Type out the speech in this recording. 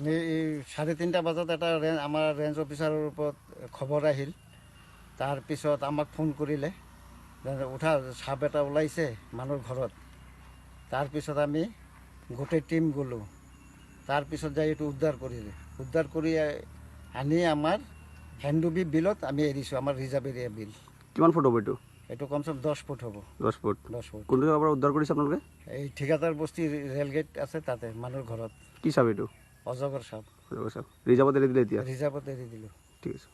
আমি 3:30 বজাত এটা আমাৰ ৰেঞ্জ অফিচাৰৰ ওপৰত খবৰ আহিল। তাৰপিছত আমাক ফোন কৰিলে, উঠা সাপ এটা ওলাইছে মানুহৰ ঘৰত। তাৰপিছত আমি গোটেই টীম গ'লোঁ। তাৰপিছত যাই এইটো উদ্ধাৰ কৰিলে। উদ্ধাৰ কৰি আনি আমাৰ হেন্দুবি বিলত আমি এৰিছোঁ, আমাৰ ৰিজাৰ্ভ এৰিয়া বিল। কিমান ফুট হ'ব এইটো? এইটো কমচে কম 10 ফুট হ'ব। 10 ফুট। 10 ফুট। কোনটো জেগাৰ পৰা উদ্ধাৰ কৰিছে আপোনালোকে? এই ঠিকাদাৰ বস্তি ৰেলগেট আছে তাতে, মানুহৰ ঘৰত। কি চাব এইটো? অজগৰ সাপ। ৰিজাৰ্ভত এৰি দিলে এতিয়া? ৰিজাৰ্ভত এৰি দিলোঁ। ঠিক আছে।